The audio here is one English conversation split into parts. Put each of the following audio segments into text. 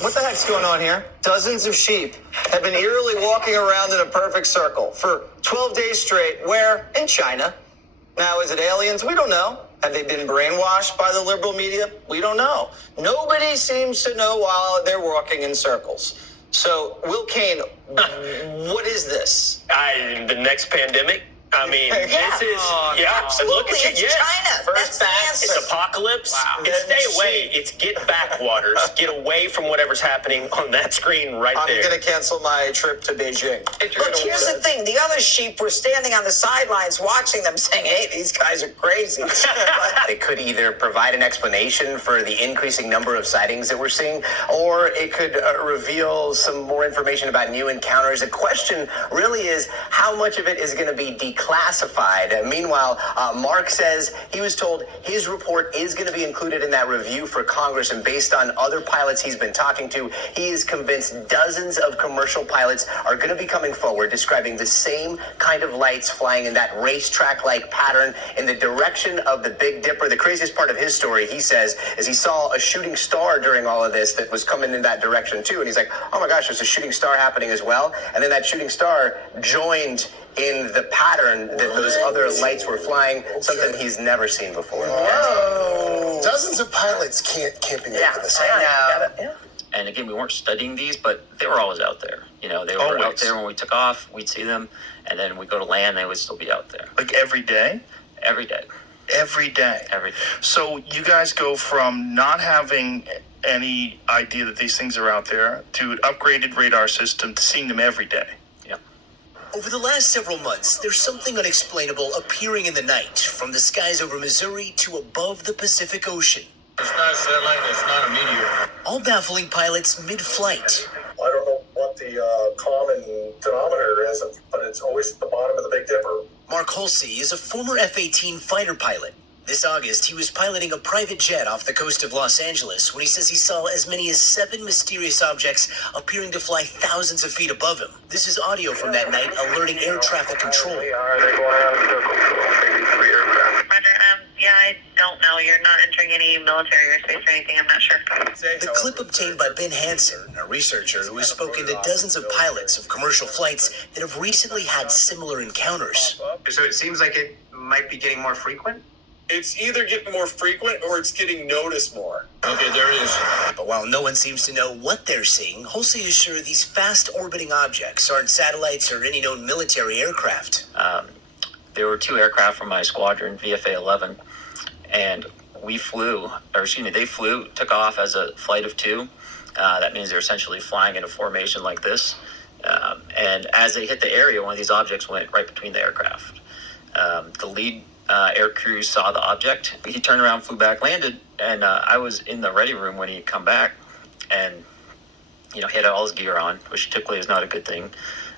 What the heck's going on here? Dozens of sheep have been eerily walking around in a perfect circle for 12 days straight. Where? In China. Now, is it aliens? We don't know. Have they been brainwashed by the liberal media? We don't know. Nobody seems to know while they're walking in circles. So, Will Kane, what is this? The next pandemic. I mean, this is, absolutely. Look at It's China. First back, it's apocalypse. Wow. It's stay away. It's get backwaters. Get away from whatever's happening on that screen right there. I'm going to cancel my trip to Beijing. Look, here's the thing. The other sheep were standing on the sidelines watching them saying, hey, these guys are crazy. It could either provide an explanation for the increasing number of sightings that we're seeing, or it could reveal some more information about new encounters. The question really is how much of it is going to be declassified. Meanwhile, Mark says he was told his report is going to be included in that review for Congress, and based on other pilots he's been talking to, he is convinced dozens of commercial pilots are going to be coming forward describing the same kind of lights flying in that racetrack-like pattern in the direction of the Big Dipper. The craziest part of his story, he says, is he saw a shooting star during all of this that was coming in that direction too, and he's like, oh my gosh, there's a shooting star happening as well, and then that shooting star joined in the pattern that those other lights were flying, something he's never seen before. Whoa! Dozens of pilots can't be making this. I know. And again, we weren't studying these, but they were always out there. You know, they were out there when we took off. We'd see them, and then we go to land, they would still be out there. Like every day? Every day. Every day? Every day. So you guys go from not having any idea that these things are out there to an upgraded radar system to seeing them every day. Over the last several months, there's something unexplainable appearing in the night, from the skies over Missouri to above the Pacific Ocean. It's not a satellite, it's not a meteor. All baffling pilots mid-flight. I don't know what the common denominator is, but it's always at the bottom of the Big Dipper. Mark Holsey is a former F-18 fighter pilot. This August, he was piloting a private jet off the coast of Los Angeles when he says he saw as many as 7 mysterious objects appearing to fly thousands of feet above him. This is audio from that night alerting air traffic control. Roger, I don't know. You're not entering any military airspace or anything. I'm not sure. The clip obtained by Ben Hansen, a researcher who has spoken to dozens of pilots of commercial flights that have recently had similar encounters. So it seems like it might be getting more frequent? It's either getting more frequent or it's getting noticed more. Okay, there it is. But while no one seems to know what they're seeing, Holsey is sure these fast-orbiting objects aren't satellites or any known military aircraft. There were 2 aircraft from my squadron, VFA 11, and they flew, took off as a flight of 2. That means they're essentially flying in a formation like this. And as they hit the area, one of these objects went right between the aircraft. The lead air crew saw the object. He turned around, flew back, landed, and I was in the ready room when he had come back, and he had all his gear on, which typically is not a good thing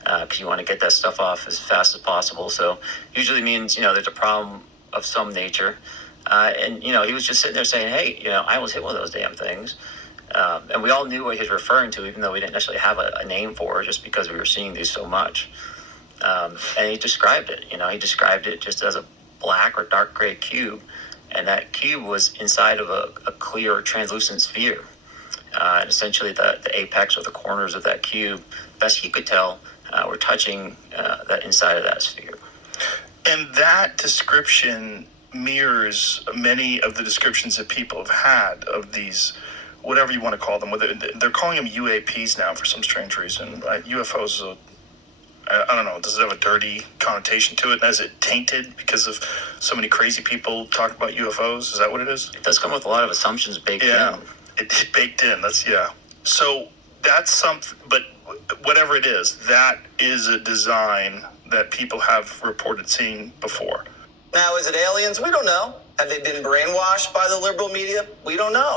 because you want to get that stuff off as fast as possible. So usually means there's a problem of some nature, and he was just sitting there saying, hey, I almost hit one of those damn things. And we all knew what he was referring to, even though we didn't necessarily have a name for it, just because we were seeing these so much. And he described it. He described it just as a black or dark gray cube, and that cube was inside of a clear translucent sphere. And essentially the apex or the corners of that cube, best he could tell, were touching that inside of that sphere. And that description mirrors many of the descriptions that people have had of these, whatever you want to call them. Whether they're calling them UAPs now for some strange reason. UFOs is I don't know, does it have a dirty connotation to it? Is it tainted because of so many crazy people talking about UFOs? Is that what it is? It does come with a lot of assumptions baked in. Yeah, it's baked in. So that's something, but whatever it is, that is a design that people have reported seeing before. Now, is it aliens? We don't know. Have they been brainwashed by the liberal media? We don't know.